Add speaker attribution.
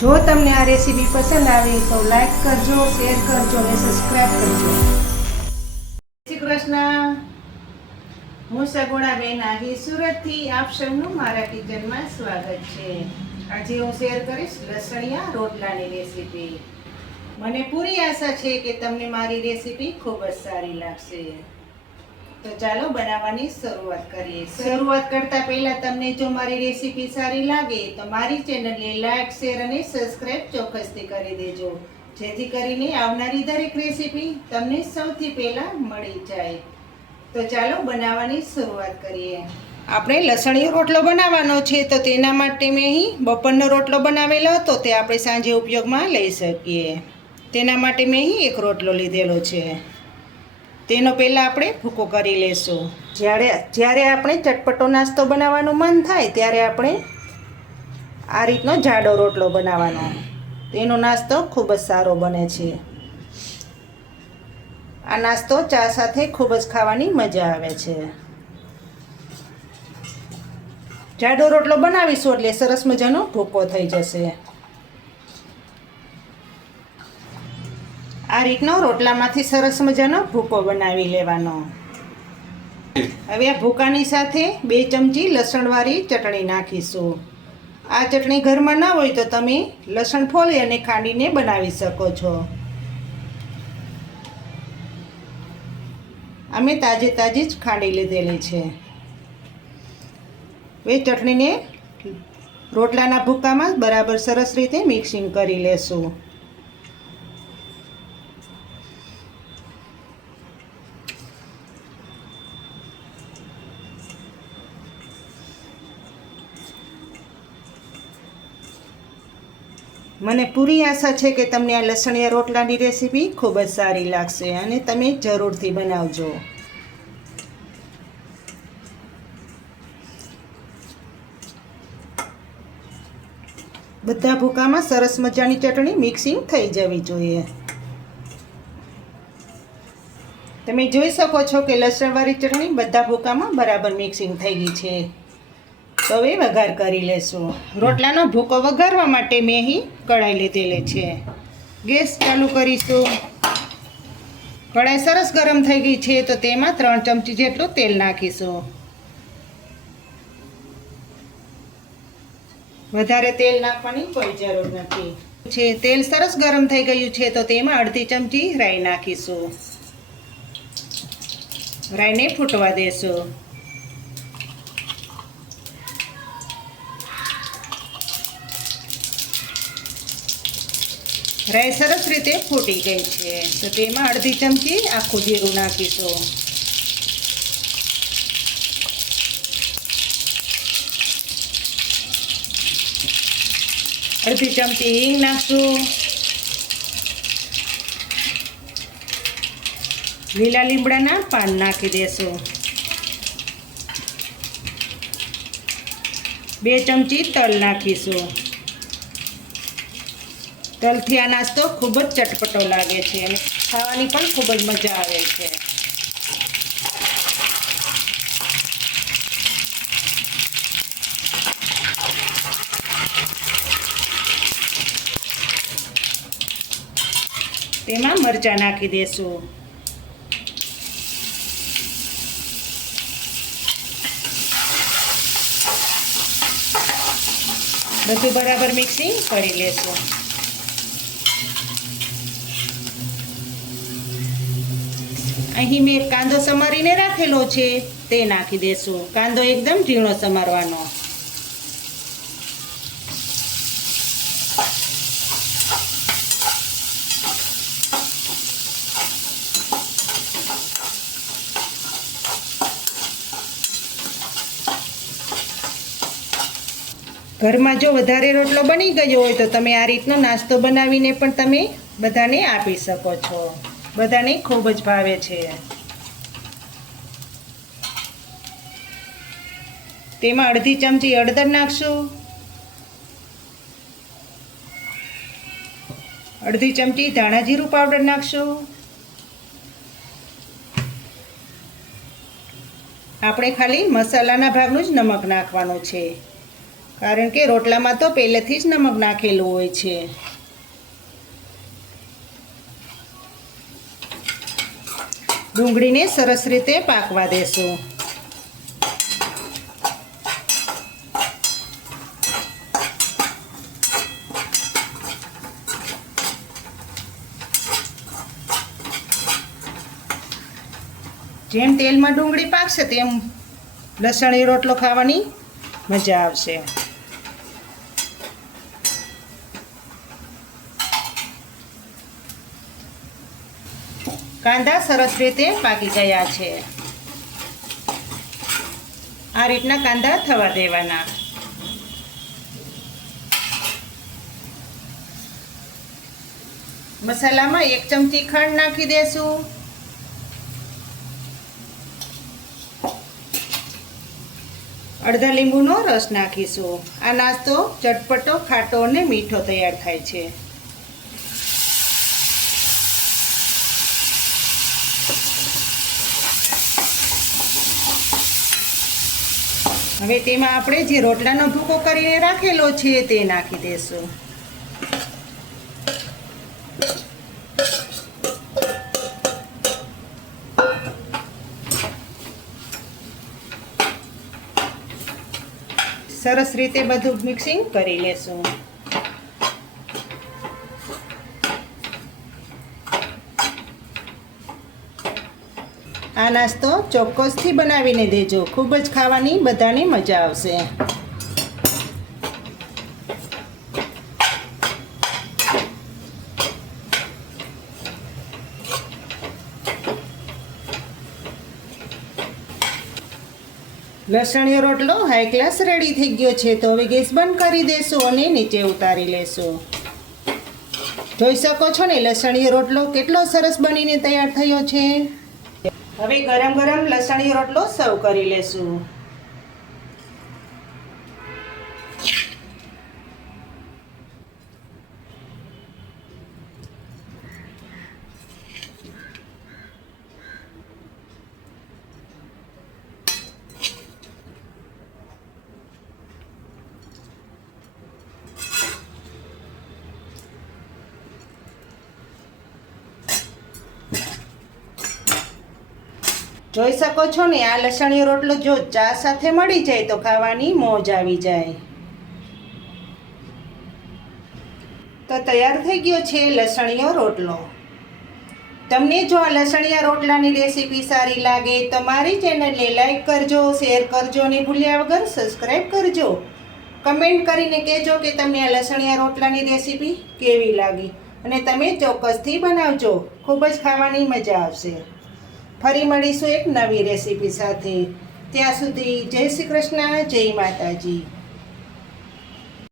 Speaker 1: જો તમને આ રેસીપી પસંદ આવી તો લાઈક કરજો, શેર કરજો અને સબસ્ક્રાઈબ કરજો. શ્રી કૃષ્ણ. હું સગુણાબેન આહી સુરતથી આપ સૌનું મારા કિચનમાં સ્વાગત છે. આજે હું શેર કરીશ લસણિયા રોટલાની રેસીપી. મને પૂરી આશા છે કે તમને મારી રેસીપી ખૂબ જ સારી લાગશે. તો ચાલો બનાવવાની શરૂઆત કરીએ. શરૂઆત કરતા પહેલા તમને જો મારી રેસીપી સારી લાગે, તો મારી ચેનલને લાઈક શેર અને સબસ્ક્રાઈબ ચોક્કસથી કરી દેજો. જેથી કરીને આવનારી દરેક રેસીપી તમને સૌથી પહેલાં મળી જાય. તો ચાલો બનાવવાની શરૂઆત કરીએ. આપણે લસણીયો રોટલો બનાવવાનો છે, તો તેના માટે મેં અહીં બપોરનો રોટલો બનાવેલો હતો, તે આપણે સાંજે ઉપયોગમાં લઈ શકીએ. તેના માટે મેં અહીં એક રોટલો લીધેલો છે. તેનો પહેલાં આપણે ભૂકો કરી લેશું. જ્યારે જ્યારે આપણે ચટપટો નાસ્તો બનાવવાનું મન થાય, ત્યારે આપણે આ રીતનો જાડો રોટલો બનાવવાનો. તેનો નાસ્તો ખૂબ જ સારો બને છે. આ નાસ્તો ચા સાથે ખૂબ જ ખાવાની મજા આવે છે. જાડો રોટલો બનાવીશું એટલે સરસ મજાનો ભૂકો થઈ જશે. આ રીતનો રોટલામાંથી સરસ મજાનો ભૂકો બનાવી લેવાનો. હવે આ ભૂકાની સાથે બે ચમચી લસણવાળી ચટણી નાખીશું. આ ચટણી ઘરમાં ના હોય તો તમે લસણ ફોલી અને ખાંડીને બનાવી શકો છો. અમે તાજે તાજી જ ખાંડી લીધેલી છે. એ ચટણીને રોટલાના ભૂકામાં બરાબર સરસ રીતે મિક્સિંગ કરી લેશું. મને પૂરી આશા છે કે તમને આ લસણિયા રોટલાની રેસીપી ખૂબ જ સારી લાગશે અને તમે જરૂરથી બનાવજો. બધા ભૂકામાં સરસ મજાની ચટણી મિક્સિંગ થઈ જવી જોઈએ. તમે જોઈ શકો છો કે લસણવાળી ચટણી બધા ભૂકામાં બરાબર મિક્સિંગ થઈ ગઈ છે. તો હવે વઘાર કરી લેશું. રોટલાનો ભૂકો વઘારવા માટે મેં અહીં કઢાઈ લીધેલી છે. ગેસ ચાલુ કરીશું. કઢાઈ સરસ ગરમ થઈ ગઈ છે, તો તેમાં ત્રણ ચમચી જેટલું તેલ નાખીશું. વધારે તેલ નાખવાની કોઈ જરૂર નથી. છે, તેલ સરસ ગરમ થઈ ગયું છે, તો તેમાં અડધી ચમચી રાઈ નાખીશું. રાઈને ફૂટવા દેશું. રાઈ સરસ રીતે ફૂટી ગઈ છે. તો તેમાં અડધી ચમચી આખું જીરું નાખીશું. અડધી ચમચી હિંગ નાખશું. લીલા લીમડાના પાન નાખી દેશું. બે ચમચી તલ નાખીશું. તલથી આ નાસ્તો ખૂબ જ ચટપટો લાગે છે અને ખાવાની પણ ખૂબ જ મજા આવે છે. તેમાં મરચાં નાખી દેશું. બધું બરાબર મિક્સિંગ કરી લેશું. અહીં મેં કાંદો સમારીને રાખેલો છે, તે નાખી દેશું. કાંદો એકદમ ઝીણો સમારવાનો. ઘરમાં જો વધારે રોટલો બની ગયો હોય તો તમે આ રીતનો નાસ્તો બનાવીને પણ તમે બધાને આપી શકો છો. બધાને ખૂબ જ ભાવે છે. તેમાં અડધી ચમચી હળદર નાખશું. અડધી ચમચી ધાણા જીરું પાવડર નાખશું. આપણે ખાલી મસાલાના ભાગનું જ નમક નાખવાનું છે. કારણ કે રોટલામાં તો પહેલેથી જ નમક નાખેલું હોય છે. ડુંગળીને સરસ રીતે પાકવા દેશું. જેમ તેલમાં ડુંગળી પાકશે તેમ લસણી રોટલો ખાવાની મજા આવશે. કાંદા સરસ રીતે પાકી ગયા છે. આ રીતના કાંદા થવા દેવાના. મસાલામાં એક ચમચી ખાંડ નાખી દેશું. અડધા લીંબુનો રસ નાખીશું. આ નાસ્તો ચટપટો, ખાટો અને મીઠો તૈયાર થાય છે. હવે તેમાં આપણે જે રોટલાનો ભૂકો કરીને રાખેલો છે તે નાખી દેશું. સરસ રીતે બધું મિક્સિંગ કરી લેશું. આ નાસ્તો ચોક્કસથી બનાવીને દેજો. ખૂબ જ ખાવાની બધાને મજા આવશે. લસણીયો રોટલો હાઈ ક્લાસ રેડી થઈ ગયો છે. તો હવે ગેસ બંધ કરી દેશું અને નીચે ઉતારી લેશું. જોઈ શકો છો ને, લસણીયો રોટલો કેટલો સરસ બનીને તૈયાર થયો છે. હવે ગરમ ગરમ લસણી રોટલો સર્વ કરી લેશું. જોઈ શકો છો ને, આ લસણીયો રોટલો જો ચા સાથે મળી જાય તો ખાવાની મોજ આવી જાય. તો તૈયાર થઈ ગયો છે લસણીયો રોટલો. તમને જો આ લસણીયા રોટલાની રેસીપી સારી લાગે તો મારી ચેનલને લાઈક કરજો, શેર કરજો અને ભૂલ્યા વગર સબસ્ક્રાઈબ કરજો. કમેન્ટ કરીને કહેજો કે તમને આ લસણીયા રોટલાની રેસીપી કેવી લાગી? અને તમે ચોક્કસથી બનાવજો. ખૂબ જ ખાવાની મજા આવશે. ફરી મળીશું એક નવી રેસીપી સાથે. ત્યાં સુધી જય શ્રી કૃષ્ણ જય માતાજી.